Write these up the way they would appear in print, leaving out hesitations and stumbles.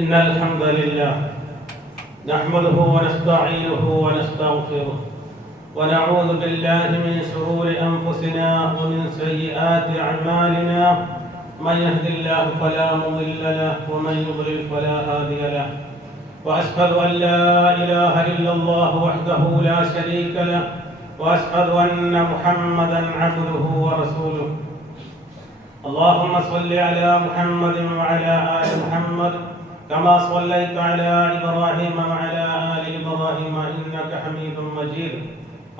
إن الحمد لله نحمده ونستعينه ونستغفره ونعوذ بالله من شرور أنفسنا ومن سيئات أعمالنا من يهد الله فلا مضل له ومن يضلل فلا هادي له وأشهد أن لا إله إلا الله وحده لا شريك له وأشهد أن محمدا عبده ورسوله اللهم صل على محمد وعلى آل محمد كما صليت على إبراهيم وعلى آل إبراهيم إنك حميد مجيد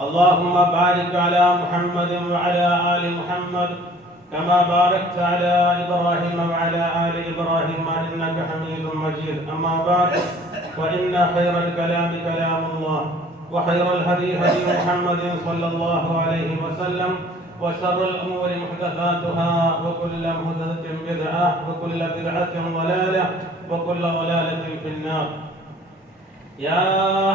اللهم بارك على محمد وعلى آل محمد كما باركت على إبراهيم وعلى آل إبراهيم إنك حميد مجيد أما بعد فإن خير الكلام كلام الله وخير الهدي هدي محمد صلى الله عليه وسلم وشر الأمور محدثاتها وكل محدثة بدعة وكل بدعة ضلالة وكل ضلالة في النار يا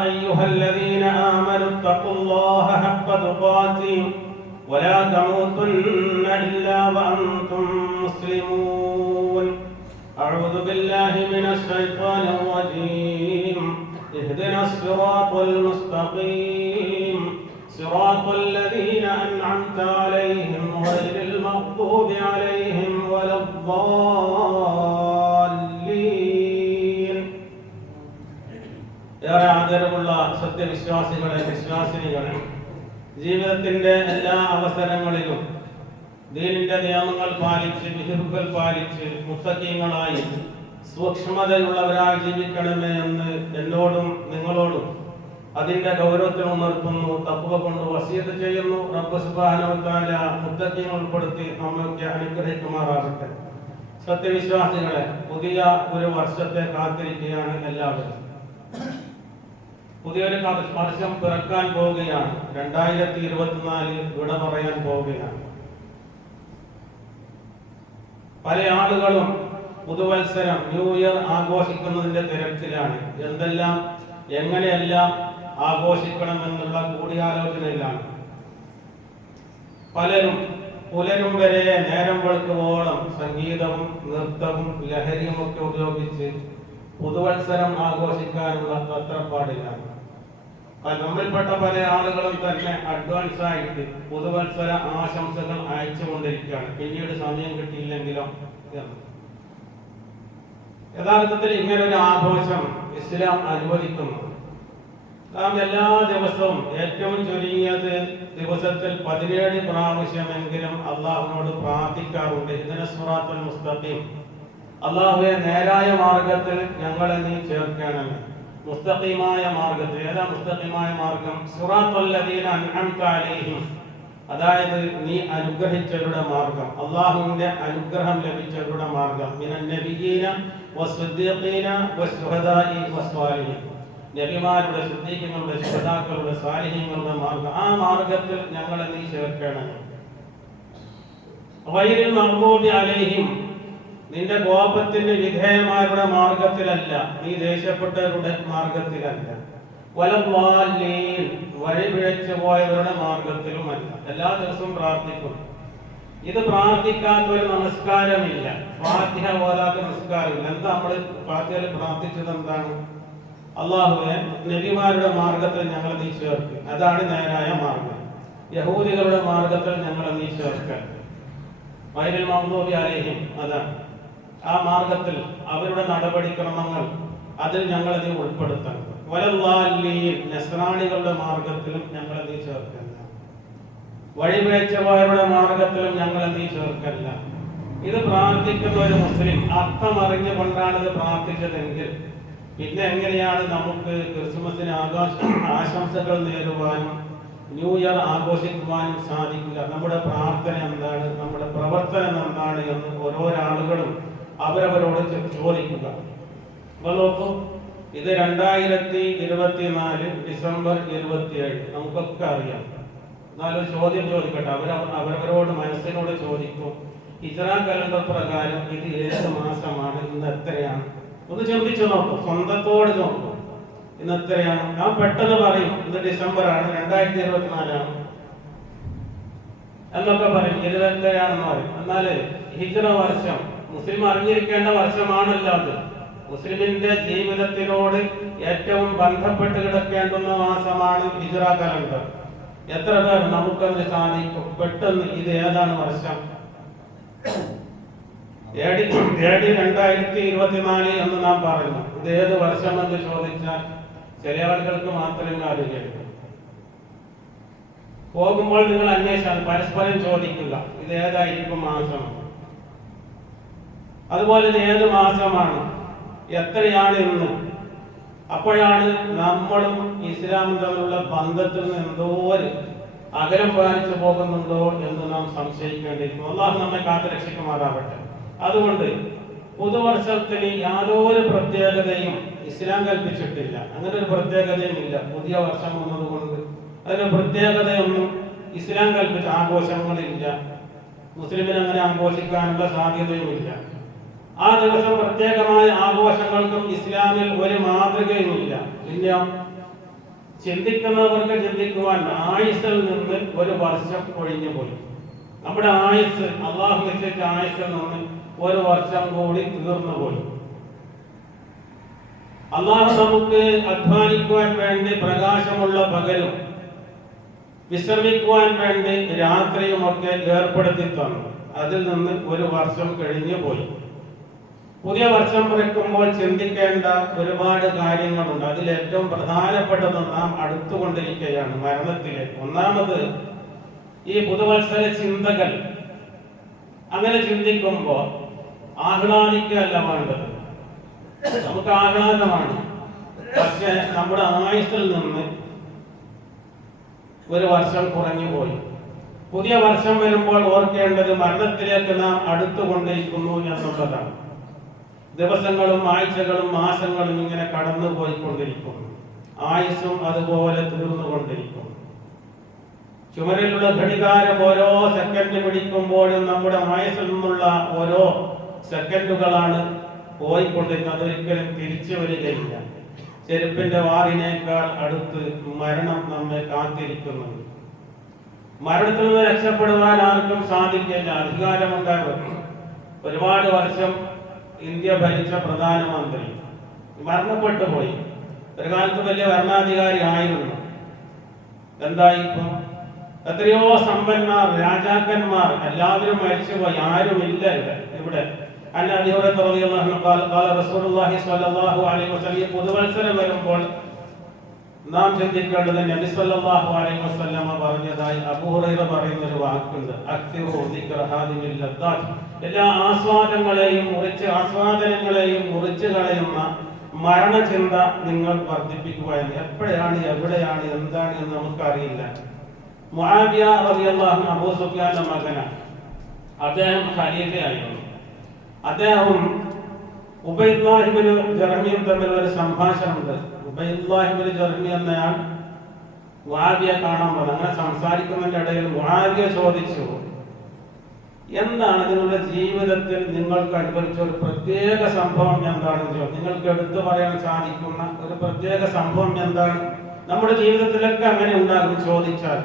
أيها الذين آمنوا اتقوا الله حق تقاته ولا تموتن إلا وأنتم مسلمون أعوذ بالله من الشيطان الرجيم اهدنا الصراط المستقيم صراط الذين أنعمت عليهم غير المغضوب عليهم ولا الضالين ഏറെ ആദരവുള്ള സത്യവിശ്വാസികളെ വിശ്വാസിനികളെ ജീവിതത്തിന്റെ എല്ലാ അവസരങ്ങളിലും ദീനിന്റെ നിയമങ്ങൾ പാലിച്ച് വിഹിറുകൾ പാലിച്ച് മുത്തഖീങ്ങളായി സൂക്ഷ്മതയുള്ളവരായി ജീവിക്കണമേ എന്ന് എന്നോടും നിങ്ങളോടും അതിന്റെ ഗൗരവത്തിൽ ഉണർത്തുന്നു, തഖ്വ കൊണ്ട് വസിയത്ത് ചെയ്യുന്നു. റബ്ബ് സുബ്ഹാനഹു വ തആല മുത്തഖീങ്ങൾ ഉൾപ്പെടുത്തി നമ്മൾക്ക് അനുഗ്രഹിക്കുമാറാകട്ടെ. സത്യവിശ്വാസികളെ, പുതിയ ഒരു വർഷത്തെ കാത്തിരിക്കുകയാണ് എല്ലാവരും. പുതിയൊരു വർഷം പിറക്കാൻ പോവുകയാണ്. 2024 വിട പറയാൻ പോവുകയാണ്. പല ആളുകളും പുതുവത്സരം ന്യൂ ഇയർ ആഘോഷിക്കുന്നതിന്റെ തിരക്കിലാണ്. എങ്ങനെയെല്ലാം ആഘോഷിക്കണമെന്നുള്ള കൂടിയാലോചനയിലാണ്. പലരും പുലരും വരെ നേരം വെളുക്കുവോളം സംഗീതവും നൃത്തവും ലഹരിയും ഒക്കെ ഉപയോഗിച്ച് പുതുവത്സരം ആഘോഷിക്കാനുള്ള തത്രപ്പാടിലാണ്. നമ്മിൽപ്പെട്ട പല ആളുകളും തന്നെ അഡ്വാൻസ് ആയിട്ട് പുതുവത്സര ആശംസകൾ അയച്ചുകൊണ്ടിരിക്കുകയാണ്. പിന്നീട് സമയം കിട്ടിയില്ലെങ്കിലോ. യഥാർത്ഥത്തിൽ ഇങ്ങനൊരു ആഘോഷം ഇസ്ലാം അനുവദിക്കുന്നു. നാം എല്ലാ ദിവസവും ഏറ്റവും ചുരുങ്ങിയത് ദിവസത്തിൽ 17 പ്രാവശ്യമെങ്കിലും അള്ളാഹുവിനോട് പ്രാർത്ഥിക്കാറുണ്ട്. ഇഹ്ദിന സിറാത്തുൽ മുസ്തഖീം, അള്ളാഹുവേ നേരായ മാർഗത്തിൽ ഞങ്ങളെ നീ ചേർക്കണമേ. മുസ്തഖീമായ മാർഗത്തിൽ. ഏതാ മുസ്തഖീമായ മാർഗം? സിറാത്തുൽ ലദീന അൻഅംത അലൈഹിം, അതായത് നീ അനുഗ്രഹിച്ചവരുടെ മാർഗം, അള്ളാഹുവിന്റെ അനുഗ്രഹം ലഭിച്ചവരുടെ മാർഗം. മിനൻ നബിയ്യീന വസ്സിദ്ദീഖീന വശുഹദാഇ വസ്സാലിഹീൻ, നബിമാരുടെ, സിദ്ദീഖുകളുടെ, ശുഹദാക്കളുടെ, സാലിഹീങ്ങളുടെ മാർഗം. ആ മാർഗത്തിൽ ഞങ്ങളെ നീ ചേർക്കണം. ഗൈറിൽ മഗ്ദൂബി അലൈഹിം, നിന്റെ കോപത്തിന് വിധേയമാരുടെ മാർഗത്തിലല്ല, നീ ദേഷ്യപ്പെട്ടവരുടെ മാർഗത്തിലല്ല. വലദ്ദാല്ലീൻ, വഴിപിഴച്ചു പോയവരുടെ മാർഗത്തിലുമല്ല. എല്ലാ ദിവസവും പ്രാർത്ഥിക്കും. ഇത് പ്രാർത്ഥിക്കാത്ത ഒരു നമസ്കാരമില്ല. ഫാത്തിഹ ഓതാത്ത നമസ്കാരമില്ല. എന്താ നമ്മൾ ഫാത്തിഹയിൽ പ്രാർത്ഥിച്ചത്? എന്താണ്? അല്ലാഹുവേ നബിമാരുടെ മാർഗത്തിൽ ഞങ്ങളെ നീ ചേർക്ക്, അതാണ് നേരായ മാർഗം. യഹൂദികളുടെ മാർഗത്തിൽ ഞങ്ങളെ നീ ചേർക്കാൻ. ഗൈറിൽ മഗ്ദൂബി അലൈഹിം, അതാണ് ആ മാർഗത്തിൽ അവരുടെ നടപടിക്രമങ്ങൾ, അതിൽ ഞങ്ങളെ നീ ഉൾപ്പെടുത്തണം. വലദ്ദാല്ലീൻ, നസ്രാണികളുടെ മാർഗത്തിലും ഞങ്ങളെ നീ ചേർക്കല്ല. വഴിപിഴച്ചവരുടെ മാർഗത്തിലും ഞങ്ങളെ നീ ചേർക്കല്ല. ഇത് പ്രാർത്ഥിക്കുന്ന ഒരു മുസ്ലിം അർത്ഥം അറിഞ്ഞുകൊണ്ടാണ് ഇത് പ്രാർത്ഥിച്ചതെങ്കിൽ പിന്നെ എങ്ങനെയാണ് നമുക്ക് ക്രിസ്മസിന് ആശംസകൾ നേരുവാനും ന്യൂ ഇയർ ആഘോഷിക്കുവാനും സാധിക്കുക? നമ്മുടെ പ്രാർത്ഥന എന്താണ്, നമ്മുടെ പ്രവർത്തനം എന്താണ് എന്ന് ഓരോരാളുകളും അവരവരോട് ചോദിക്കുക. അപ്പോൾ നോക്കൂ, ഇത് 2024 ഡിസംബർ 27 നമുക്കൊക്കെ അറിയാം. എന്നാലും ചോദ്യം ചോദിക്കട്ടെ, അവരവരോട് മനസ്സിനോട് ചോദിക്കും. ഹിജ്റ കലണ്ടർ പ്രകാരം ഇത് ഏത് മാസമാണ്, ഇന്ന് എത്രയാണ്? ഒന്ന് ചിന്തിച്ചു നോക്കും, സ്വന്തത്തോട് നോക്കും. ഇന്ന് എത്രയാണ്? ഞാൻ പെട്ടെന്ന് പറയും ഇന്ന് ഡിസംബർ ആണ്, 2024 എന്നൊക്കെ പറയും. 20 പറയും. എന്നാല് ഹിജ്റ വർഷം മുസ്ലിം അറിഞ്ഞിരിക്കേണ്ട വർഷമാണല്ലോ അത്. മുസ്ലിമിന്റെ ജീവിതത്തിനോട് ഏറ്റവും ബന്ധപ്പെട്ട് കിടക്കേണ്ടുന്ന മാസമാണ് ഹിജ്റ കലണ്ടർ. എത്ര പേർ നമുക്കതിന് സാധിക്കും? പെട്ടെന്ന് ഇത് ഏതാണ് വർഷം? AD 2024 എന്ന് നാം പറഞ്ഞു. ഇത് ഏത് വർഷമെന്ന് ചോദിച്ചാൽ ചില ആളുകൾക്ക് മാത്രമേ അറിയുള്ളൂ. പോകുമ്പോൾ നിങ്ങൾ അന്വേഷിച്ചാൽ പരസ്പരം ചോദിക്കുക ഇത് ഏതായിരിക്കും മാസം, അതുപോലെ ഇത് ഏത് മാസമാണ്, എത്രയാണ് ഇന്ന്. അപ്പോഴാണ് നമ്മളും ഇസ്ലാമും തമ്മിലുള്ള ബന്ധത്തിൽ നിന്ന് എന്തോ ഒരു അകലം പാലിച്ചു പോകുന്നുണ്ടോ എന്ന് നാം സംശയിക്കേണ്ടിയിരിക്കുന്നു. അല്ലാഹു നമ്മെ കാത്തു രക്ഷിക്കുമാറാവട്ടെ. അതുകൊണ്ട് പുതുവർഷത്തിന് യാതൊരു പ്രത്യേകതയും ഇസ്ലാം കൽപ്പിച്ചിട്ടില്ല. അങ്ങനെ ഒരു പ്രത്യേകതയും ഇല്ല. പുതിയ വർഷം വന്നതുകൊണ്ട് അതിന് പ്രത്യേകതയൊന്നും ഇസ്ലാം കൽപ്പിച്ച ആഘോഷങ്ങളില്ല. മുസ്ലിമിന് അങ്ങനെ ആഘോഷിക്കാനുള്ള സാധ്യതയുമില്ല. ആ ദിവസം പ്രത്യേകമായ ആഘോഷങ്ങൾക്കും ഇസ്ലാമിൽ ഒരു മാതൃകയുമില്ല. പിന്നെ ചിന്തിക്കുന്നവർക്ക് ചിന്തിക്കുവാൻ ആയുസ്സിൽ നിന്ന് ഒരു വർഷം ഒഴിഞ്ഞു പോയി. നമ്മുടെ ആയുസ് അള്ളാഹു വെച്ചിട്ട് ആയുസ്സിൽ നിന്ന് ഒരു വർഷം കൂടി തീർന്നു പോയി. അള്ളാഹു നമുക്ക് അധ്വാനിക്കുവാൻ വേണ്ടി പ്രകാശമുള്ള പകലും വിശ്രമിക്കുവാൻ വേണ്ടി രാത്രിയും ഒക്കെ ഏർപ്പെടുത്തി തന്നു. അതിൽ നിന്ന് ഒരു വർഷം കഴിഞ്ഞു പോയി. പുതിയ വർഷം പിറക്കുമ്പോൾ ചിന്തിക്കേണ്ട ഒരുപാട് കാര്യങ്ങളുണ്ട്. അതിൽ ഏറ്റവും പ്രധാനപ്പെട്ടത് നാം അടുത്തുകൊണ്ടിരിക്കുകയാണ് മരണത്തിലേക്ക്. ഒന്നാമത് ഈ പുതുവത്സര ചിന്തകൾ. അങ്ങനെ ചിന്തിക്കുമ്പോൾ ആഹ്ലാദിക്കല്ല വേണ്ടത്. നമുക്ക് ആഹ്ലാദമാണ്, പക്ഷെ നമ്മുടെ ആയുസ്സിൽ നിന്ന് ഒരു വർഷം കുറഞ്ഞു പോയി. പുതിയ വർഷം വരുമ്പോൾ ഓർക്കേണ്ടത് മരണത്തിലേക്ക് നാം അടുത്തുകൊണ്ടിരിക്കുന്നു എന്നുള്ളതാണ്. ദിവസങ്ങളും ആഴ്ചകളും മാസങ്ങളും ഇങ്ങനെ കടന്നു പോയിക്കൊണ്ടിരിക്കുന്നു. ആയുസ്സും അതുപോലെ തീർന്നുകൊണ്ടിരിക്കുന്നു. ചുമരിലുള്ള ഘടികാരം ഓരോ സെക്കൻഡ് പിടിക്കുമ്പോഴും നമ്മുടെ ആയുസ്സിൽ നിന്നുള്ള ഓരോ സെക്കൻഡുകളാണ് പോയിക്കൊണ്ടിരിക്കുന്നത്. ഒരിക്കലും തിരിച്ചു വരികയില്ല. ചെരുപ്പിന്റെ വാറിനേക്കാൾ അടുത്ത് മരണം നമ്മെ കാത്തിരിക്കുന്നുണ്ട്. മരണത്തിൽ നിന്ന് രക്ഷപ്പെടുവാൻ ആർക്കും സാധിക്കില്ല. അധികാരമുണ്ടാകും. ഒരുപാട് വർഷം ഇന്ത്യ ഭരിച്ച പ്രധാനമന്ത്രി മരണപ്പെട്ടു പോയി. ഒരു കാലത്ത് വലിയ ഭരണാധികാരി ആയിരുന്നു. എന്തായിപ്പം എത്രയോ സമ്പന്മാർ, രാജാക്കന്മാർ എല്ലാവരും മരിച്ചുപോയി. ആരുമില്ല ഇവിടെ. പുതുവത്സരം വരുമ്പോൾ നാം ചിന്തിക്കേണ്ടത് നബി സല്ലല്ലാഹു അലൈഹി വസല്ലമ പറഞ്ഞതായി അബൂ ഹുറൈറ പറയുന്ന ഒരു വാക്കുണ്ട്, എല്ലാ ആസ്വാദനങ്ങളെയും മുറിച്ച് കളയുന്ന മരണചിന്ത നിങ്ങൾ വർദ്ധിപ്പിക്കുക. എപ്പോഴാണ്, എവിടെയാണ്, എന്താണ് എന്ന് നമുക്കറിയില്ല. മുആവിയ റളിയല്ലാഹു അൻഹു അബൂ സുഫിയാന്റെ മകനാണ്. അദ്ദേഹം ഖലീഫയായിരുന്നു. അദ്ദേഹവും ഉബൈദുല്ലാഹ് ഇബ്നു ജർമിയും തമ്മിൽ ഒരു സംഭാഷണമുണ്ട്. ഉബൈദുല്ലാഹ് ഇബ്നു ജർമി എന്നയാൾ മുആവിയ കാണാൻ വന്നു. അങ്ങനെ സംസാരിക്കുന്നതിന്റെ ഇടയിൽ മുആവിയ ചോദിച്ചു, എന്താണ് നിങ്ങളുടെ ജീവിതത്തിൽ നിങ്ങൾക്ക് അനുഭവിച്ച ഒരു പ്രത്യേക സംഭവം എന്താണെന്ന് ചോദിച്ചു. നിങ്ങൾക്ക് എടുത്തു പറയാൻ സാധിക്കുന്ന ഒരു പ്രത്യേക സംഭവം എന്താണ്? നമ്മുടെ ജീവിതത്തിലൊക്കെ അങ്ങനെ ഉണ്ടാകും. ചോദിച്ചാൽ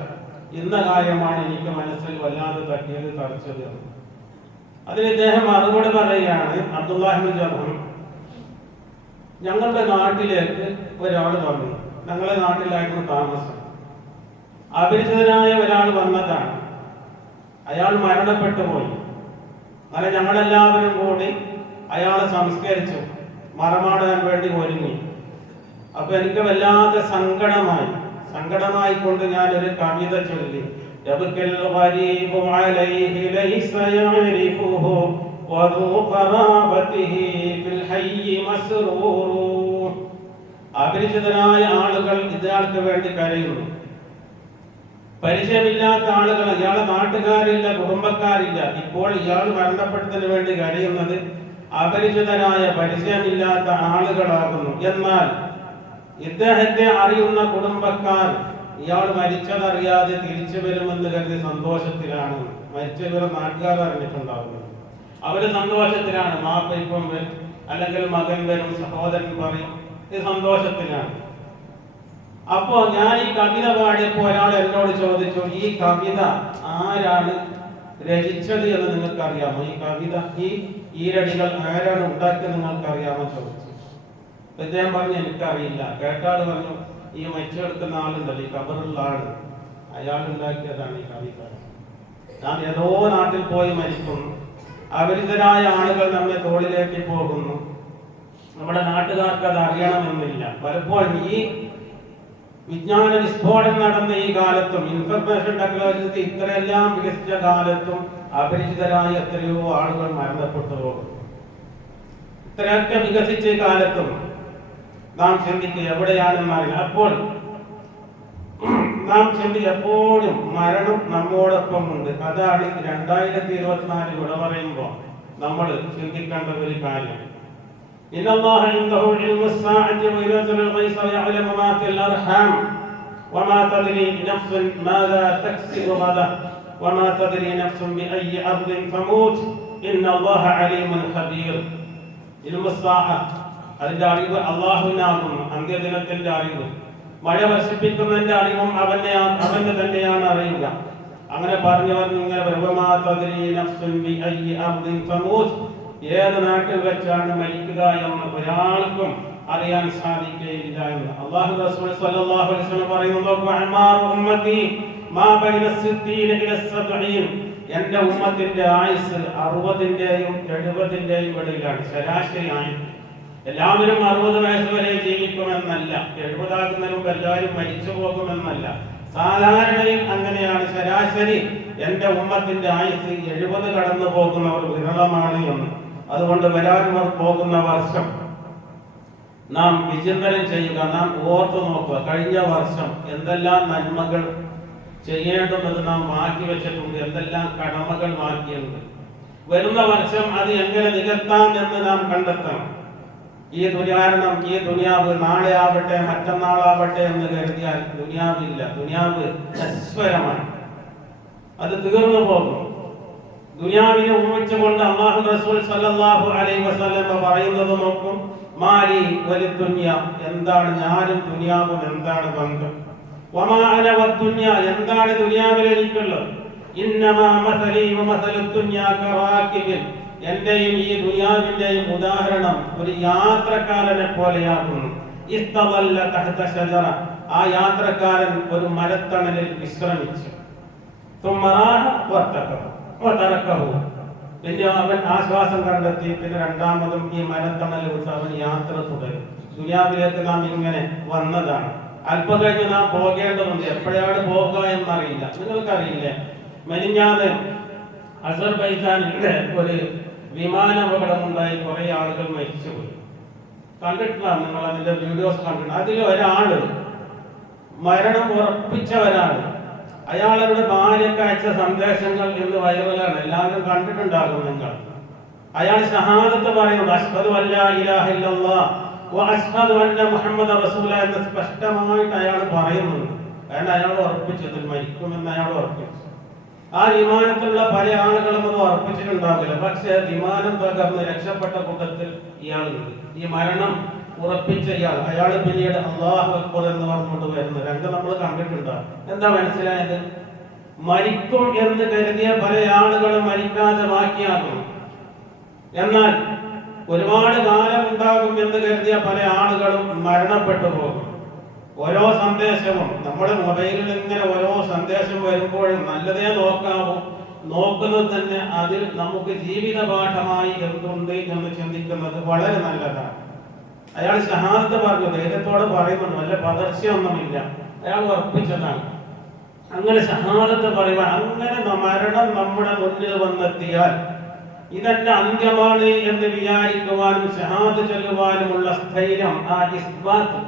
ഇന്ന കാര്യമാണ് എനിക്ക് മനസ്സിൽ വല്ലാതെ തട്ടിയത്, തറച്ചത്. അതിന് ഇദ്ദേഹം മറുപടി പറയുകയാണ്, അബ്ദുല്ലാഹി ഇബ്നു ജർഹം, ഞങ്ങളുടെ നാട്ടിലേക്ക് ഒരാൾ വന്നു. ഞങ്ങളുടെ നാട്ടിലായിരുന്നു താമസം. അപരിചിതനായ ഒരാൾ വന്നതാണ്. അയാൾ മരണപ്പെട്ടു പോയി. അങ്ങനെ ഞങ്ങളെല്ലാവരും കൂടി അയാളെ സംസ്കരിച്ചു, മറമാടാൻ വേണ്ടി ഒരുങ്ങി. അപ്പൊ എനിക്ക് വല്ലാതെ സങ്കടമായിക്കൊണ്ട് ഞാൻ ഒരു കവിത ചൊല്ലി. അപരിചിതരായ ആളുകൾ ഇയാൾക്ക് വേണ്ടി കരയുന്നു. പരിചയമില്ലാത്ത ആളുകൾ, ഇയാളെ നാട്ടുകാരില്ല, കുടുംബക്കാരില്ല. ഇപ്പോൾ ഇയാൾ മരണപ്പെട്ടതിന് വേണ്ടി കരയുന്നത് അപരിചിതരായ, പരിചയമില്ലാത്ത ആളുകളാകുന്നു. എന്നാൽ ഇദ്ദേഹത്തെ അറിയുന്ന കുടുംബക്കാർ ഇയാൾ മരിച്ചതറിയാതെ തിരിച്ചു വരുമെന്ന് കരുതി സന്തോഷത്തിലാണ്. മരിച്ച വിവരം നാട്ടുകാർ അറിഞ്ഞിട്ടുണ്ടാവുന്നത്. അവര് സന്തോഷത്തിലാണ്. മാപ്പിപ്പം വരും, അല്ലെങ്കിൽ മകൻ വരും, സഹോദരൻ പറയും, ഇത് സന്തോഷത്തിലാണ്. അപ്പോ ഞാൻ ഈ കവിത പാടിയപ്പോ ഒരാൾ എന്നോട് ചോദിച്ചു, ഈ കവിത ആരാണ് രചിച്ചത് എന്ന് നിങ്ങൾക്ക് അറിയാമോ? ഈ കവിത, ഈ ഈരടികൾ ആരാണ് ഉണ്ടാക്കിയത് നിങ്ങൾക്ക് അറിയാമോ ചോദിച്ചു. അദ്ദേഹം പറഞ്ഞു എനിക്കറിയില്ല. കേട്ടാൾ പറഞ്ഞു ഈ മരിച്ചെടുക്കുന്ന ആളുണ്ടല്ലോ, ഈ കബറുള്ള ആള്, അയാൾ ഉണ്ടാക്കിയതാണ് ഈ കവിക്കാരൻ. നാം ഏതോ നാട്ടിൽ പോയി മരിക്കുന്നു, അപരിചിതരായ ആളുകൾ നമ്മെ തോളിലേക്ക് പോകുന്നു. നമ്മുടെ നാട്ടുകാർക്ക് അത് അറിയണമെന്നില്ല. പലപ്പോഴും ഈ വിജ്ഞാന വിസ്ഫോടനം നടന്ന ഈ കാലത്തും ഇൻഫർമേഷൻ ടെക്നോളജി ഇത്രയെല്ലാം വികസിച്ച കാലത്തും അപരിചിതരായ എത്രയോ ആളുകൾ മരണപ്പെട്ടു പോകും. ഇത്രയൊക്കെ വികസിച്ച കാലത്തും നാം ചിന്തിക്കുക എവിടെയാണെന്ന് അറിയില്ല. അപ്പോൾ നാം ചിന്തിക്കുക എപ്പോഴും മരണം നമ്മോടൊപ്പം ഉണ്ട്. അതാണ് 2024 വിട പറയുമ്പോൾ നമ്മൾ ചിന്തിക്കേണ്ട ഒരു കാര്യം. إن الله عنده علم الساعة وينزل الغيث ويعلم ما في الأرحام وما تدري نفس ماذا تكسب غدا وما تدري نفس بأي أرض تموت إن الله عليم خبير. علم الساعة അതിന്റെ അറിവ് അല്ലാഹുവിനാകുന്നു. അന്ത്യദിനത്തിന്റെ അറിവ്, മഴ വർഷിപ്പിക്കുന്നതിന്റെ അറിവും അവന്റെ തന്നെയാണ് അറിയുക. അങ്ങനെ പറഞ്ഞു ഇങ്ങനെ ഏത് നാട്ടിൽ വെച്ചാണ് മരിക്കുക എന്ന് ഒരാൾക്കും അറിയാൻ സാധിക്കുകയില്ല എന്ന് അല്ലാഹു റസൂൽ സ്വല്ലല്ലാഹു അലൈഹി വസല്ലം പറയുന്നു. എന്റെ ഉമ്മത്തിന്റെ ആയുസ് 60-ന്റെയും 70-ന്റെയും ഇടയിലാണ്. ശരാശരി ആയുസ്. എല്ലാവരും 60 വയസ്സ് വരെ ജീവിക്കുമെന്നല്ല, 70 ആകുന്നതിന് മുമ്പ് എല്ലാവരും മരിച്ചു പോകുമെന്നല്ല. സാധാരണയിൽ അങ്ങനെയാണ്. ശരാശരി എന്റെ ഉമ്മത്തിന്റെ ആയുസ് 70 കടന്നു പോകുന്നവർ വിരളമാണ് എന്ന്. അതുകൊണ്ട് വരാൻ പോകുന്ന വർഷം നാം വിചിന്തനം ചെയ്യുക, നാം ഓർത്തു നോക്കുക കഴിഞ്ഞ വർഷം എന്തെല്ലാം നന്മകൾ ചെയ്യേണ്ടുന്നത് നാം മാറ്റി വെച്ചിട്ടുണ്ട്, എന്തെല്ലാം കടമകൾ മാറ്റിയുണ്ട്. വരുന്ന വർഷം അത് എങ്ങനെ നികത്താം എന്ന് നാം കണ്ടെത്തണം. ഈ ദുനിയാവ് നാളെ ആവട്ടെ മറ്റന്നാളാവട്ടെ എന്ന് കരുതിയാൽ ദുനിയാവില്ല. ദുനിയാവ് നശ്വരമാണ്, അത് തീർന്നു പോകും. ദുനിയാവിനെ ഉപമിച്ചുകൊണ്ട് അല്ലാഹു റസൂൽ സല്ലല്ലാഹു അലൈഹി വസല്ലം പറയുന്നത് നോക്കും. മാലി വലി ദുനിയ, എന്താണ് ഞാനും ദുനിയാവും എന്താണ് ബന്ധം? വമാ അന വദ്ദുനിയ, എന്താണ് ദുനിയാവിൽ എനിക്കുള്ളത്? ഇന്നമാ മസലി വമസലു ദുനിയ കറാകിബിൻ, എന്റെയും ഈ ദുനിയാവിന്റെയും ഉദാഹരണം ഒരു യാത്രക്കാരനെ പോലെയാകുന്നു. ഇസ്തവല്ല തഹത ഷജറ, ആ യാത്രക്കാരൻ ഒരു മരത്തണലിൽ വിശ്രമിച്ചു. പിന്നെ അവൻ ആശ്വാസം കണ്ടെത്തി. പിന്നെ രണ്ടാമതും ഈ മരത്തണൽ വിട്ട് അവൻ യാത്ര തുടരും. ദുനിയാവിലേക്ക് നാം ഇങ്ങനെ വന്നതാണ്. അല്പം കഴിഞ്ഞ് നാം പോകേണ്ടതുണ്ട്. എപ്പോഴാണ് പോകുക എന്നറിയില്ല. നിങ്ങൾക്കറിയില്ലേ, മെനിഞ്ഞാന്ന് അസർബൈജാനിലെ ഒരു വിമാനാപകടമുണ്ടായി കുറെ ആളുകൾ മരിച്ചുപോയി. കണ്ടിട്ടുണ്ടാകും, നിങ്ങൾ അതിന്റെ വീഡിയോസ് കണ്ടിട്ടുണ്ട്. അതിൽ ഒരാള് മരണം ഉറപ്പിച്ച ഒരാള്, അയാളുടെ ഭാര്യയ്ക്ക് അയച്ച സന്ദേശങ്ങൾ എന്ന് വൈറലാണ്, എല്ലാവരും കണ്ടിട്ടുണ്ടാകും നിങ്ങൾ. അയാൾ ഷഹാദത്ത് പറയുന്നുണ്ട്, അശ്ഹദു അല്ലാ ഇലാഹ ഇല്ലല്ലാഹ് വ അശ്ഹദു അന്ന മുഹമ്മദ റസൂലുള്ളാഹി എന്ന് സ്പഷ്ടമായിട്ട് അയാൾ പറയുന്നുണ്ട്. കാരണം അയാൾ ഉറപ്പിച്ചത് മരിക്കുമെന്ന് അയാൾ ഉറപ്പിച്ചു. ആ വിമാനത്തിലുള്ള പല ആളുകളും അത് ഉറപ്പിച്ചിട്ടുണ്ടാവില്ല. പക്ഷെ വിമാനം തകർന്ന് രക്ഷപ്പെട്ട കൂട്ടത്തിൽ ഇയാളുണ്ട്. ഈ മരണം ഉറപ്പിച്ച അയാൾ പിന്നീട് അല്ലാഹു അക്ബർ എന്ന് പറഞ്ഞുകൊണ്ട് വരുന്നു. രംഗം നമ്മൾ കണ്ടിട്ടുണ്ടാകും. എന്താ മനസ്സിലായത്? മരിക്കും എന്ന് കരുതിയ പല ആളുകളും മരിക്കാതെ ബാക്കിയാകും. എന്നാൽ ഒരുപാട് കാലം ഉണ്ടാകും എന്ന് കരുതിയ പല ആളുകളും മരണപ്പെട്ടു പോകും. ഓരോ സന്ദേശവും നമ്മുടെ മൊബൈലിൽ ഇങ്ങനെ ഓരോ സന്ദേശം വരുമ്പോഴും നല്ലതേ നോക്കാവൂ. നോക്കുന്നത് തന്നെ അതിൽ നമുക്ക് ജീവിത പാഠമായി എന്തുണ്ട് എന്ന് ചിന്തിക്കുന്നത് വളരെ നല്ലതാണ്. അയാൾ ഷഹാദത്ത് പറഞ്ഞു, ധൈര്യത്തോടെ പറയുന്നുണ്ട്, വല്ല പതർച്ചയൊന്നുമില്ല. അയാൾ ഉറപ്പിച്ചതാണ്. അങ്ങനെ ഷഹാദത്ത് പറയുവാൻ, അങ്ങനെ മരണം നമ്മുടെ മുന്നിൽ വന്നെത്തിയാൽ ഇതെന്റെ അന്ത്യമാണ് എന്ന് വിചാരിക്കുവാനും ഷഹാദത്ത് ചൊല്ലുവാനുമുള്ള സ്ഥൈര്യം, ആ ഇസ്ബാത്ത്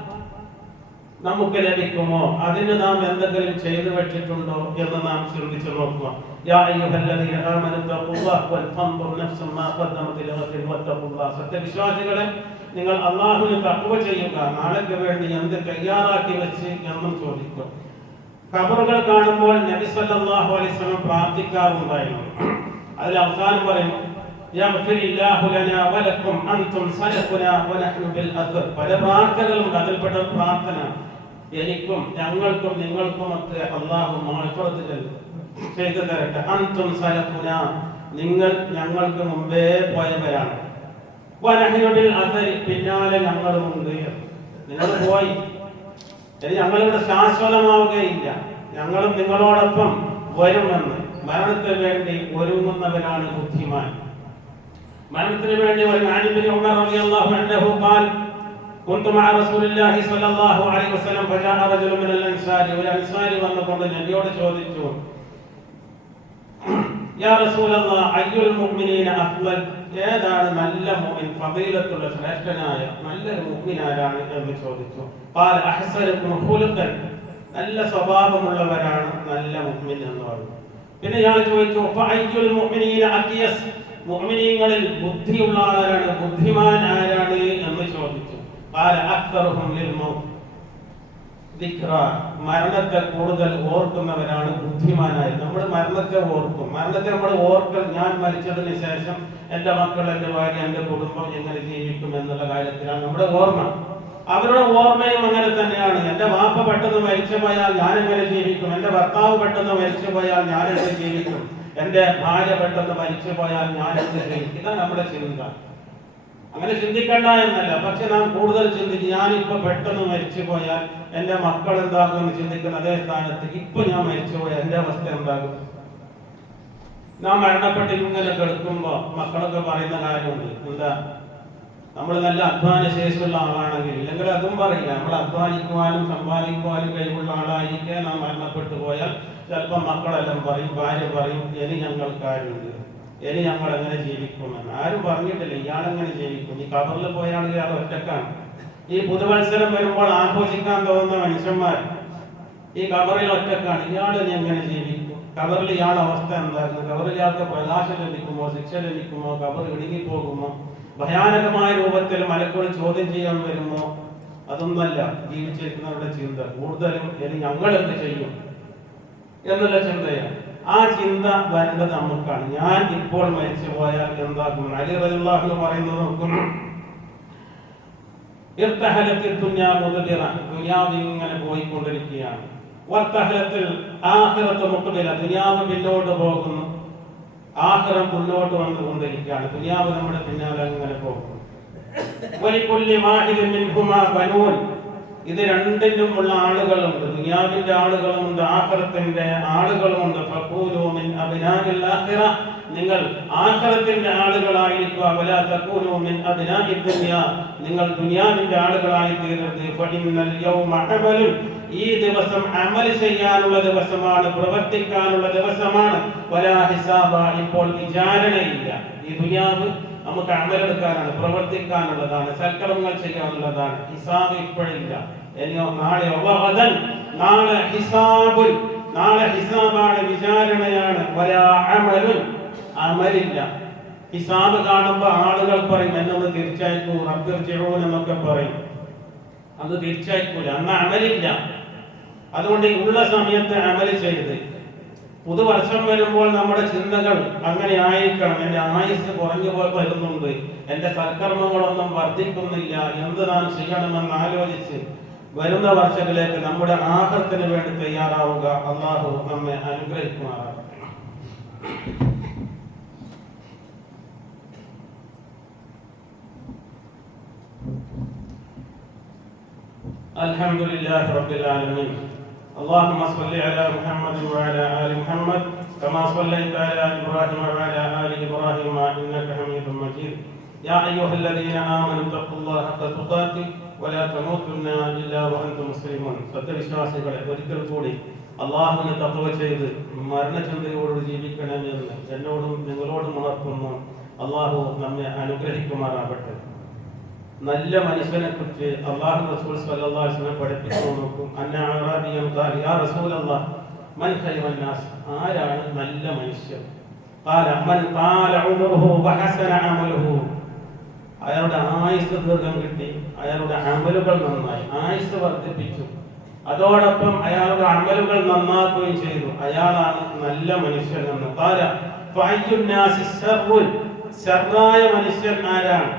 നമുക്ക് ലഭിക്കുമോ? അതിന് നാം എന്തെങ്കിലും ചെയ്തു വെച്ചിട്ടുണ്ടോ എന്ന് നാം ചിന്തിച്ചു നോക്കുക. യാ അയ്യുഹല്ലദീന ആമനു തഖുല്ലാഹ വൽതൻദുർ നഫ്സും മാ ഖദ്ദമത് ലിഗദിൻ വത്തഖുല്ലാഹ. സത്യവിശ്വാസികളെ, നിങ്ങൾ അല്ലാഹുവിനെ തഖ്വ ചെയ്യുക, നാളേക്ക് വേണ്ടി എന്ത് തയ്യാറാക്കി വെച്ച് എന്നും ചോദിക്കുക. ഖബറുകൾ കാണുമ്പോൾ നബി സല്ലല്ലാഹു അലൈഹി വസല്ലം പ്രാർത്ഥിക്കാറുണ്ടായിരുന്നു. അതിൽ അവസാനം പറയുന്നു, യഗ്ഫിരില്ലാഹു ലനാ വലക്കും അൻതും സലഫുനാ വനഹ്നു ബിൽ അസ്ർ. പല പ്രാർത്ഥനകളുണ്ട്. അതിൽപ്പെട്ട പ്രാർത്ഥന, എനിക്കും ഞങ്ങൾക്കും നിങ്ങൾക്കും ഒക്കെ അല്ലാഹു മഗ്ഫിറത്ത് ചെയ്തു തരട്ടെ. അൻതും സലഫുനാ, നിങ്ങൾ ഞങ്ങൾക്ക് മുമ്പേ പോയവരാണ്. പിന്നാലെ ഞങ്ങളുമുണ്ട്. നിങ്ങൾ പോയി, ഇനി ഞങ്ങളിവിടെ ശാശ്വതമാവുകയില്ല, ഞങ്ങളും നിങ്ങളോടൊപ്പം വരുമെന്ന്. മരണത്തിന് വേണ്ടി ഒരുങ്ങുന്നവരാണ് ബുദ്ധിമാൻ. മരണത്തിന് വേണ്ടി ഒരു كنت مع رسول الله صلى الله عليه وسلم فجاء رجل من الانصار والانصاري വന്നുകൊണ്ട് നബിയോട് ചോദിച്ചു, യാ റസൂലല്ലാഹ് അയ്യുൽ മുഅ്മിനീന അഫ്ളൽ, ഏതാണ് നല്ല മുഅ്മിൻ, ഫളീലത്തുള്ള ശ്രേഷ്ഠനായ നല്ലൊരു മുഅ്മിൻ ആരാണ് എന്ന് ചോദിച്ചു. ഖാല അഹ്സനുകും ഖുലുഖൻ, നല്ല സ്വഭാവമുള്ളവരാണ് നല്ല മുഅ്മിൻ എന്ന് പറഞ്ഞു. പിന്നെ ഇയാൾ ചോദിച്ചു, ഫഅയ്യുൽ മുഅ്മിനീന അഖിയസ്, മുഅ്മിനീങ്ങളിൽ ബുദ്ധിയുള്ള ആരാണ്, ബുദ്ധിമാൻ ആരാണ് എന്ന് ചോദിച്ചു. ഖാല അക്തറുഹും ലിൽ മൗത്ത് ദിക്റ, മരണത്തെ കൂടുതൽ ഓർക്കുന്നവരാണ് ബുദ്ധിമാനായി. നമ്മൾ മരണത്തെ ഓർക്കും. മരണത്തെ നമ്മൾ ഓർക്കൽ, ഞാൻ മരിച്ചതിന് ശേഷം എൻ്റെ മക്കൾ, എൻ്റെ ഭാര്യ, എൻ്റെ കുടുംബം എങ്ങനെ ജീവിക്കും എന്നുള്ള കാര്യത്തിലാണ് നമ്മുടെ ഓർമ്മ. അവരുടെ ഓർമ്മയും അങ്ങനെ തന്നെയാണ്. എൻ്റെ വാപ്പ പെട്ടെന്ന് മരിച്ചു പോയാൽ ഞാൻ എങ്ങനെ ജീവിക്കും, എൻ്റെ ഭർത്താവ് പെട്ടെന്ന് മരിച്ചു പോയാൽ ഞാൻ എങ്ങനെ ജീവിക്കും, എൻ്റെ ഭാര്യ പെട്ടെന്ന് മരിച്ചു പോയാൽ ഞാൻ എന്ത് ചെയ്യും. ഇതാണ് നമ്മുടെ ചിന്ത. അങ്ങനെ ചിന്തിക്കണ്ട എന്നല്ല, പക്ഷെ നാം കൂടുതൽ ചിന്തിച്ച് ഞാനിപ്പോ പെട്ടെന്ന് മരിച്ചു പോയാൽ എൻ്റെ മക്കൾ എന്താകും എന്ന് ചിന്തിക്കുന്ന അതേ സ്ഥാനത്ത് ഇപ്പൊ ഞാൻ മരിച്ചു പോയാൽ എൻ്റെ അവസ്ഥ എന്താകും. നാം മരണപ്പെട്ട് ഇങ്ങനെ കിടക്കുമ്പോ മക്കളൊക്കെ പറയുന്ന കാര്യമുണ്ട്, എന്താ നമ്മൾ നല്ല അധ്വാന ശേഷിയുള്ള ആളാണെങ്കിൽ, ഇല്ലെങ്കിൽ അതും പറയില്ല, നമ്മൾ അധ്വാനിക്കുവാനും സമ്പാദിക്കുവാനും കഴിവുള്ള ആളായിരിക്കെ നാം മരണപ്പെട്ടു പോയാൽ ചിലപ്പോൾ മക്കളെല്ലാം പറയും, ഭാര്യ പറയും, ഇനി ഞങ്ങൾക്ക് ആരുണ്ട്, ഇനി ഞങ്ങൾ എങ്ങനെ ജീവിക്കുമെന്ന്. ആരും പറഞ്ഞിട്ടില്ല ഇയാളെങ്ങനെ ജീവിക്കും. ഈ കബറിൽ പോയാണെങ്കിൽ ഇയാൾ ഒറ്റക്കാണ്. ഈ പുതുവത്സരം വരുമ്പോൾ ആഘോഷിക്കാൻ തോന്നുന്ന മനുഷ്യന്മാർ ഈ കബറിൽ ഒറ്റക്കാണ്. ഇയാൾ എങ്ങനെ ജീവിക്കും, കബറിൽ ഇയാളുടെ അവസ്ഥ എന്തായിരുന്നു, കബറിൽ ഇയാൾക്ക് പ്രകാശം ലഭിക്കുമോ, ശിക്ഷ ലഭിക്കുമോ, കബർ ഇടുങ്ങിപ്പോകുമോ, ഭയാനകമായ രൂപത്തിൽ മലക്കുകൾ ചോദ്യം ചെയ്യാൻ വരുമോ, അതൊന്നല്ല ജീവിച്ചിരിക്കുന്നവരുടെ ചിന്ത. കൂടുതലും ഇനി ഞങ്ങൾ എന്ത് ചെയ്യും എന്നുള്ള ചിന്തയാണ്. ആ ചിന്ത വരേണ്ടത് നമുക്കാണ്. ഞാൻ ഇപ്പോൾ മരിച്ചു പോയാൽ എന്താകും. അലി റളിയല്ലാഹു അൻഹു പറയുന്നത് നോക്കുന്നു, ഇർതഹലത്തിൽ ദുനിയാവ് ഇങ്ങനെ പോയിക്കൊണ്ടിരിക്കുകയാണ്. വർതഹലത്തിൽ ആഖിറത്ത് മുഖ്ബില, ദുനിയാവ് പിന്നോട്ട് പോകുന്നു, ആഖിറം മുന്നോട്ട് വന്നുകൊണ്ടിരിക്കുകയാണ്. ദുനിയാവ് നമ്മുടെ പിന്നാലെ അങ്ങനെ പോകുന്നു. വലികുല്ലി വാഹിദിൻ മിൻഹുമാ ബനൂൻ, ഇത് രണ്ടിലുമുള്ള ആളുകളുണ്ട്. ദുനിയാവിന്റെ ആളുകളുമുണ്ട്, ആഖിറത്തിന്റെ ആളുകളുമുണ്ട്. ഫഖൂലു മിൻ അബ്നാഇൽ ആഖിറ, നിങ്ങൾ ആഖിറത്തിന്റെ ആളുകളായിരിക്കുക. വലാ തകൂനു മിൻ അബ്നാഇദ് ദുനിയ, നിങ്ങൾ ദുനിയാവിന്റെ ആളുകളായി തീരരുത്. ഫഇന്നൽ യൗമ അമലുൻ, ഈ ദിവസം അമൽ ചെയ്യാനുള്ള ദിവസമാണ്, പ്രവർത്തിക്കാനുള്ള ദിവസമാണ്. വലാ ഹിസാബ, ഇപ്പോൾ വിചാരണയില്ല. ഈ ദുനിയാവ് നമുക്ക് അമലെടുക്കാനാണ്, പ്രവർത്തിക്കാനുള്ളതാണ്, സൽക്കർമ്മങ്ങൾ ചെയ്യാനുള്ളതാണ്. ഹിസാബ് ഇപ്പോഴില്ല. ഇനിയോ നാളെ വഗദൻ, നാളെ ഹിസാബുൻ, നാളെ ഹിസാബാണ്, വിചാരണയാണ്. വലാ അമലുൻ, അമലില്ല. ഹിസാബ് കാണുമ്പോൾ ആളുകൾ പറയും എന്നൊന്ന് തിരിച്ചയക്കൂ, റബ്ബിർജിഊൻ എന്നൊക്കെ പറയും. അത് തിരിച്ചയക്കൂല, അന്ന് അമലില്ല. അതുകൊണ്ട് ഉള്ള സമയത്ത് അമൽ ചെയ്ത് പുതുവർഷം വരുമ്പോൾ നമ്മുടെ ചിന്തകൾ അങ്ങനെ ആയിരിക്കണം. എൻ്റെ ആയുസ് കുറഞ്ഞു പോയി വരുന്നുണ്ട്, എൻ്റെ സൽക്കർമ്മങ്ങളൊന്നും വർദ്ധിക്കുന്നില്ല, എന്ത് നാം ചെയ്യണമെന്ന് ആലോചിച്ച് വരുന്ന വർഷങ്ങളിലേക്ക് നമ്മുടെ ആഖിറത്തിന് വേണ്ടി തയ്യാറാവുക. അല്ലാഹു നമ്മെ അനുഗ്രഹിക്കുമാറാകട്ടെ. അൽഹംദുലില്ലാഹി റബ്ബിൽ ആലമീൻ. اللهم صل على محمد وعلى آل محمد كما صليت على إبراهيم وعلى آل إبراهيم إنك حميد مجيد. يا أيها الذين آمنوا اتقوا الله حق تقاته ولا تموتن إلا وأنتم مسلمون. സത്യവിശ്വാസികളെ, ഒരിക്കൽ കൂടി അല്ലാഹുവിനെ തഖ്വ ചെയ്ത് മരണചിന്തയോട് ജീവിക്കണമെന്ന് എന്നോടും നിങ്ങളോടും ഉണർത്തുന്നു. അല്ലാഹു നമ്മെ അനുഗ്രഹിക്കുമാറാകട്ടെ. നല്ല മനുഷ്യനെ കുറിച്ച് അല്ലാഹു റസൂൽ സ്വല്ലല്ലാഹു അലൈഹി വസല്ലം പഠിപ്പിച്ചു നോക്കും. അന്ന അറാബിയൻ ഖാല യാ റസൂലല്ലാഹ് മൻ ഖൈറുൻ നാസ്, ആരാണ് നല്ല മനുഷ്യൻ? ഖാല മൻ ഖാല ഉമറുഹു വഹസന അമലുഹു, അയാളുടെ ആയുസ് ദീർഘം കിട്ടി, അയാളുടെ അമലുകൾ നന്നായി, ആയുസ് വർദ്ധിപ്പിച്ചു, അതോടൊപ്പം അയാളുടെ അമലുകൾ നന്നാക്കുകയും ചെയ്തു, അയാളാണ് നല്ല മനുഷ്യൻ എന്ന്. ഖാല ഫഅയ്യുൻ നാസി ശർറുൻ, ശർറായ മനുഷ്യൻ ആരാണ്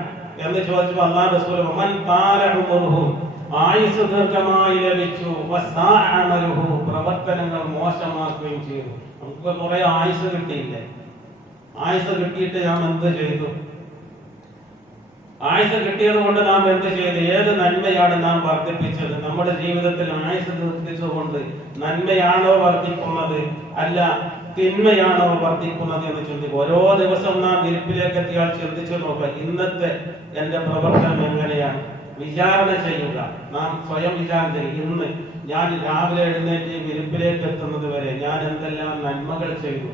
എന്ന് ചോദിച്ചപ്പോൾ അല്ലാഹു റസൂൽ മൻ ഖാല ഉമറുഹു, ആയുസ് ദീർഘമായി ലഭിച്ചു, വസാഅ അമലുഹു, പ്രവർത്തനങ്ങൾ മോശമാക്കുകയും ചെയ്തു. നമുക്ക് കുറെ ആയുസ് കിട്ടിയില്ലേ? ആയുസ് കിട്ടിയിട്ട് ഞാൻ എന്ത് ചെയ്തു? ആയുസ് കിട്ടിയത് കൊണ്ട് നാം എന്ത് ചെയ്ത്? ഏത് നന്മയാണ് നാം വർദ്ധിപ്പിച്ചത്? നമ്മുടെ ജീവിതത്തിൽ ആയുസ് ദീർഘിച്ചുകൊണ്ട് നന്മയാണോ വർദ്ധിക്കുന്നത്, അല്ല തിന്മയാണോ വർദ്ധിക്കുന്നത് എന്ന് ചിന്തിക്കും. ഓരോ ദിവസം നാം ഇരിപ്പിലേക്ക് എത്തിയാൽ ചിന്തിച്ചു നോക്കുക, ഇന്നത്തെ എൻ്റെ പ്രവർത്തനം എങ്ങനെയാണ്? വിചാരണ ചെയ്യുക. നാം സ്വയം വിചാരണ ചെയ്യും. ഇന്ന് ഞാൻ രാവിലെ എഴുന്നേറ്റ് വിരിപ്പിലേക്ക് എത്തുന്നത് വരെ ഞാൻ എന്തെല്ലാം നന്മകൾ ചെയ്തു,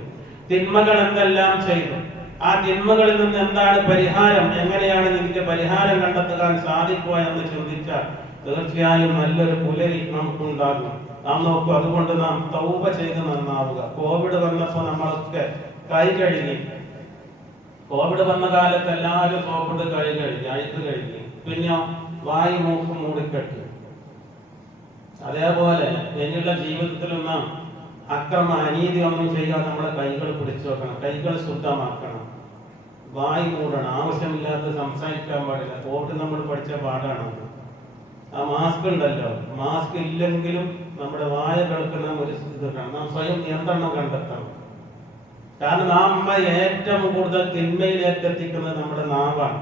തിന്മകൾ എന്തെല്ലാം ചെയ്തു, ആ തിന്മകളിൽ നിന്ന് എന്താണ് പരിഹാരം, എങ്ങനെയാണ് എനിക്ക് പരിഹാരം കണ്ടെത്താൻ സാധിക്കുക എന്ന് ചിന്തിച്ചാൽ തീർച്ചയായും നല്ലൊരു പുലരി നമുക്കുണ്ടാകും. നാം നോക്കൂ, അതുകൊണ്ട് നാം തൗബ ചെയ്ത് നന്നാവുക. കോവിഡ് വന്നപ്പോൾ നമ്മളൊക്കെ കൈ കഴുകി. കോവിഡ് വന്ന കാലത്ത് എല്ലാവരും കോവിഡ് കൈ കഴുകി, അഴുത്ത് കഴുകി. പിന്നെ വായു മൂക്ക് മൂടിക്കെട്ടി. അതേപോലെ ഇനിയുള്ള ജീവിതത്തിലും നാം അനീതി ഒന്നും ചെയ്യാതെ നമ്മുടെ കൈകൾ പിടിച്ചു വെക്കണം, കൈകൾ ശുദ്ധമാക്കണം, വായു മൂടണം, ആവശ്യമില്ലാതെ സംസാരിക്കാൻ പാടില്ല. കോവിഡ് നമ്മൾ പഠിച്ച പാടാണ്. ആ മാസ്ക് ഉണ്ടല്ലോ, മാസ്ക് ഇല്ലെങ്കിലും നമ്മുടെ വായ കേൾക്കുന്ന ഒരു ഇത് കാണാം. നാം സ്വയം നിയന്ത്രണം കണ്ടെത്തണം. കാരണം നമ്മെ ഏറ്റവും കൂടുതൽ തിന്മയിലേക്ക് എത്തിക്കുന്നത് നമ്മുടെ നാവാണ്.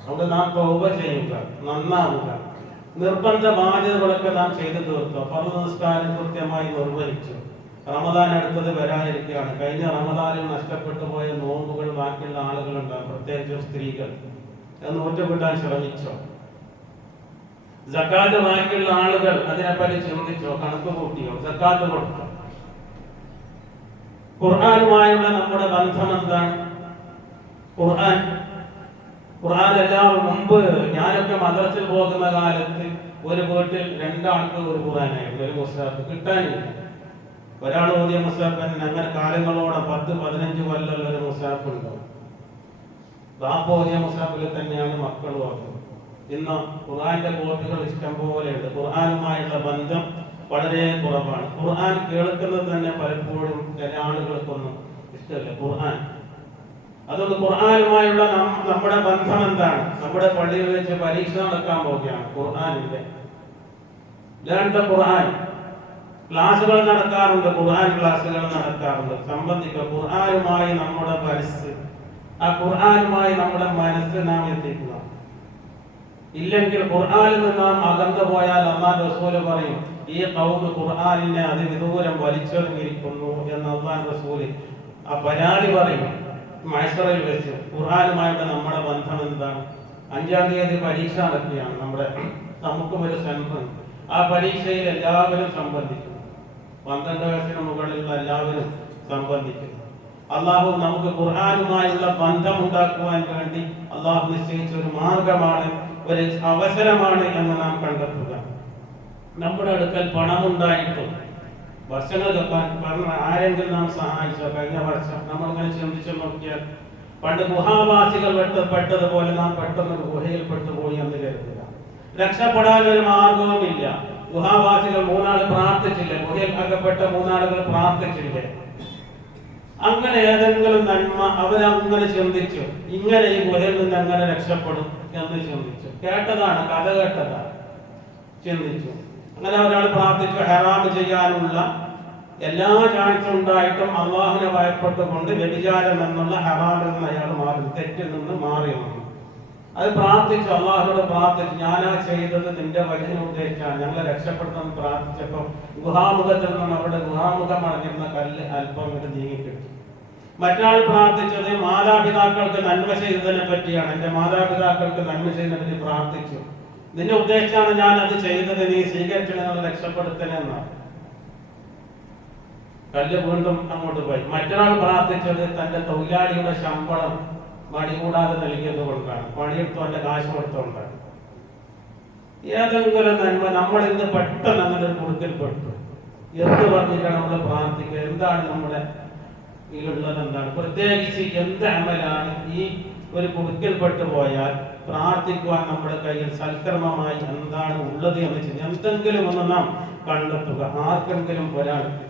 അതുകൊണ്ട് നാം തൗബ ചെയ്യുക, നന്നാവുക. നിർബന്ധ ബാധ്യതകളൊക്കെ നാം ചെയ്തു തീർത്തോ. ഫർദ് നിസ്കാരം കൃത്യമായി നിർവഹിച്ചു. റമദാൻ അടുത്തത് വരാനിരിക്കുകയാണ്. കഴിഞ്ഞ റമദാനിൽ നഷ്ടപ്പെട്ടു പോയ നോമ്പുകൾ ബാക്കിയുള്ള ആളുകളുണ്ടാകും, പ്രത്യേകിച്ചും സ്ത്രീകൾ. അത് നൂറ്റുകിട്ടാൻ ശ്രമിച്ചോ? സക്കാത്ത് ബാക്കിയുള്ള ആളുകൾ അതിനെപ്പറ്റി ചിന്തിച്ചോ? കണക്ക് കൂട്ടിയോ? സക്കാത്ത് കൊടുത്തോ? ഖുർആനുമായുള്ള നമ്മുടെ ബന്ധം എന്താണ്? ഖുർആൻ എല്ലാവരും മുമ്പ് ഞാനൊക്കെ മദ്രസയിൽ പോകുന്ന കാലത്ത് ഒരു വീട്ടിൽ രണ്ടാൾക്ക് ഒരു ഖുർആനായിരുന്നു, ഒരു മുസ്ഹഫ് കിട്ടാനില്ല. ഒരാൾ ഓതിയ മുസ്ഹഫ് അങ്ങനെ കാലങ്ങളോടെ 10-15 കൊല്ലമുള്ള ഒരു മുസ്ഹഫ് ഉണ്ടാവും. ബാപ്പ ഓതിയ മുസ്ഹഫിൽ തന്നെയാണ് മക്കൾ ഓതുന്നത്. ഇന്ന് ഖുർആന്റെ കോപ്പികൾ ഇഷ്ടം പോലെയുണ്ട്. ഖുർആനുമായുള്ള ബന്ധം വളരെ കുറവാണ്. ഖുർആൻ കേൾക്കുന്നത് തന്നെ പലപ്പോഴും ചില ആളുകൾക്കൊന്നും ഇഷ്ടമല്ല ഖുർആൻ. അതുകൊണ്ട് ഖുർആനുമായുള്ള നമ്മുടെ ബന്ധം എന്താണ്? നമ്മുടെ പള്ളിയിൽ വെച്ച് പരീക്ഷ നടക്കാൻ പോവുകയാണ് ഖുർആനിന്റെ. ഖുർആൻ ക്ലാസുകൾ നടക്കാറുണ്ട്, ഖുർആൻ ക്ലാസുകൾ നടക്കാറുണ്ട്. സംബന്ധിക്കുക ഖുർആനുമായി നമ്മുടെ മനസ്സ്, ആ ഖുർആനുമായി നമ്മുടെ മനസ്സ് നാം എത്തിക്കുക. ഇല്ലെങ്കിൽ ഖുർആനിൽ നിന്ന് നാം അകന്നു പോയാൽ അല്ലാഹു റസൂൽ പറയും, ഈ ഖൗമ് ഖുർആനിനെ അതിവിദൂരം വലിച്ചെറിഞ്ഞിരിക്കുന്നു എന്ന് അല്ലാഹു റസൂൽ ആ പരാതി പറയും. മഹ്ശറിൽ വെച്ച് ഖുർആനുമായിട്ട് നമ്മുടെ ബന്ധം എന്താണ്? 5-ാം തീയതി പരീക്ഷ നടക്കുകയാണ്. നമുക്കും ഒരു സെന്റർ. ആ പരീക്ഷയിൽ എല്ലാവരും സംബന്ധിക്കും. 12 വയസ്സിന് മുകളിലുള്ള എല്ലാവരും സംബന്ധിക്കും. അള്ളാഹു നമുക്ക് ഖുർആനുമായുള്ള ബന്ധം ഉണ്ടാക്കുവാൻ വേണ്ടി അള്ളാഹു നിശ്ചയിച്ച ഒരു മാർഗമാണ്, ഒരു അവസരമാണ് എന്ന് നാം കണ്ടെത്തുക. നമ്മുടെ അടുക്കൽ പണമുണ്ടായിട്ടും വർഷങ്ങൾക്ക് ആരെങ്കിലും നാം സഹായിച്ചോ? കഴിഞ്ഞ വർഷം നമ്മളിങ്ങനെ ചിന്തിച്ചു നോക്കിയാൽ, പണ്ട് ഗുഹാവാസികൾ പെട്ടതുപോലെ നാം പെട്ടെന്ന് ഗുഹയിൽ പെട്ടുപോയി എന്ന് കരുതുക. രക്ഷപ്പെടാൻ ഒരു മാർഗവുമില്ല. ഗുഹാവാസികൾ 3 നാൾ പ്രാർത്ഥിച്ചില്ലേ? ഗുഹയിൽ അകപ്പെട്ട 3 ആളുകൾ പ്രാർത്ഥിച്ചില്ലേ? അങ്ങനെ ഏതെങ്കിലും നന്മ അവരങ്ങനെ ചിന്തിച്ചു, ഇങ്ങനെ ഈ ഗുഹയിൽ നിന്ന് എങ്ങനെ രക്ഷപ്പെടും എന്ന് ചിന്തിച്ചു. കേട്ടതാണ്, കഥ കേട്ടതാണ്, ചിന്തിച്ചു. അങ്ങനെ ഒരാൾ പ്രാർത്ഥിച്ചു. ഹറാം ചെയ്യാനുള്ള എല്ലാ ചാൻസ് ഉണ്ടായിട്ടും അള്ളാഹുവിനെ ഭയപ്പെട്ടുകൊണ്ട് വ്യഭിചാരം എന്നുള്ള ഹറാമിൽ നിന്ന് അയാൾ മാറി, തെറ്റിൽ നിന്ന് മാറി വന്നു. അത് പ്രാർത്ഥിച്ചു, അള്ളാഹുനോട് പ്രാർത്ഥിച്ചു, ഞാനാ ചെയ്തത് നിന്റെ വചന ഉദ്ദേശിച്ചാണ്, ഞങ്ങളെ രക്ഷപ്പെടുന്നെന്ന് പ്രാർത്ഥിച്ചപ്പോൾ ഗുഹാമുഖത്തിൽ നിന്നും അവിടെ ഗുഹാമുഖം അടഞ്ഞിരുന്ന കല്ല് അല്പം ഇങ്ങോട്ട് നീങ്ങിക്കിട്ടി. മറ്റാൾ പ്രാർത്ഥിച്ചത് മാതാപിതാക്കൾക്ക് നന്മ ചെയ്തതിനെ പറ്റിയാണ്. എൻ്റെ മാതാപിതാക്കൾക്ക് നന്മ ചെയ്യുന്നതിനെ പറ്റി പ്രാർത്ഥിച്ചു, നിന്നെ ഉദ്ദേശിച്ചാണ് ഞാൻ അത് ചെയ്തത്, നീ സ്വീകരിച്ചിട്ട് രക്ഷപ്പെടുത്തണെന്നാണ്. കല്ല് വീണ്ടും അങ്ങോട്ട് പോയി. മറ്റൊരാൾ പ്രാർത്ഥിച്ചത് തന്റെ തൊഴിലാളിയുടെ ശമ്പളം മടി കൂടാതെ നൽകിയത് കൊണ്ടാണ്, പണിയെടുത്തോന്റെ കാശ് കൊടുത്തോണ്ടാണ്. ഏതെങ്കിലും നന്മ നമ്മൾ ഇന്ന് പെട്ടെന്ന് അങ്ങനെ ഒരു കുടുക്കിൽപ്പെട്ടു. എന്ത് പറഞ്ഞിട്ടാണ് നമ്മൾ പ്രാർത്ഥിക്കുക? എന്താണ് നമ്മുടെ ഇതിലുള്ളത്? എന്താണ് പ്രത്യേകിച്ച് എന്ത് അമലാണ് ഈ ഒരു കുടുക്കിൽപ്പെട്ടു പോയാൽ പ്രാർത്ഥിക്കുവാൻ നമ്മുടെ കയ്യിൽ സൽക്കർമ്മമായി എന്താണ് ഉള്ളത് എന്ന് വെച്ചാൽ എന്തെങ്കിലും ഒന്ന് നാം കണ്ടെത്തുക. ആർക്കെങ്കിലും ഒരാൾക്ക്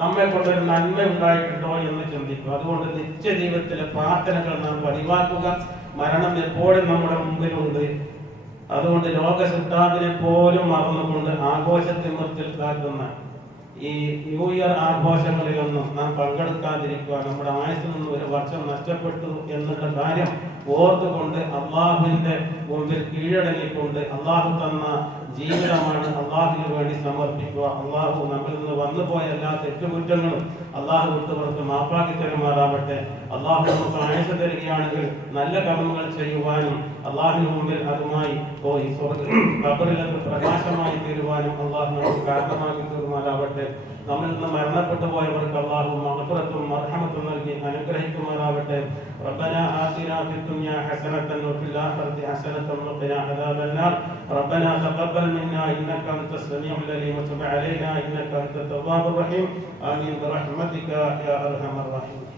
നമ്മെ കൊണ്ടൊരു നന്മ ഉണ്ടായിട്ടുണ്ടോ എന്ന് ചിന്തിക്കുക. അതുകൊണ്ട് നിത്യജീവിതത്തിലെ പ്രാർത്ഥനകൾ നാം പതിവാക്കുക. മരണം എപ്പോഴും നമ്മുടെ മുമ്പിലുണ്ട്. അതുകൊണ്ട് ലോകശുദ്ധാദിനെ പോലും മറന്നുകൊണ്ട് ആഘോഷത്തിമർത്തിൽ കാക്കുന്ന ഈ ന്യൂ ഇയർ ആഘോഷങ്ങളിലൊന്നും നാം പങ്കെടുക്കാതിരിക്കുക. നമ്മുടെ ആയുസ്സിൽ നിന്ന് ഒരു വർഷം നഷ്ടപ്പെട്ടു എന്നുള്ള കാര്യം ഓർത്തുകൊണ്ട് അള്ളാഹുവിന്റെ മുമ്പിൽ കീഴടങ്ങിക്കൊണ്ട് അള്ളാഹു തന്ന ജീവിതമാണ് അള്ളാഹുവിന് വേണ്ടി സമർപ്പിക്കുക. അള്ളാഹു നമ്മിൽ നിന്ന് വന്നുപോയ എല്ലാ തെറ്റുകുറ്റങ്ങളും അള്ളാഹു വിട്ടുപുറത്ത് മാപ്പാക്കി തരുമാറാവട്ടെ. അള്ളാഹു നമുക്ക് ആയുസ് തരികയാണെങ്കിൽ നല്ല കർമ്മങ്ങൾ ചെയ്യുവാനും അള്ളാഹുവിന് മുമ്പിൽ അതുമായി പോയി ഖബറിലത് പ്രകാശമായി തീരുവാനും അള്ളാഹു നമുക്ക് കാരണമാക്കി തീരുമാറാവട്ടെ. നമ്മിൽ നിന്ന് മരണപ്പെട്ടു പോയവർക്ക് അള്ളാഹു മഗ്ഫിറത്തും മർഹമത്തും നൽകി അനുഗ്രഹിക്കുമാറാവട്ടെ. ربنا آتنا في الدنيا حسنة وفي الآخرة حسنة وقنا عذاب النار. ربنا تقبل منا إنك أنت السميع العليم وتب علينا إنك أنت التواب الرحيم. آمين برحمتك يا أرحم الراحمين.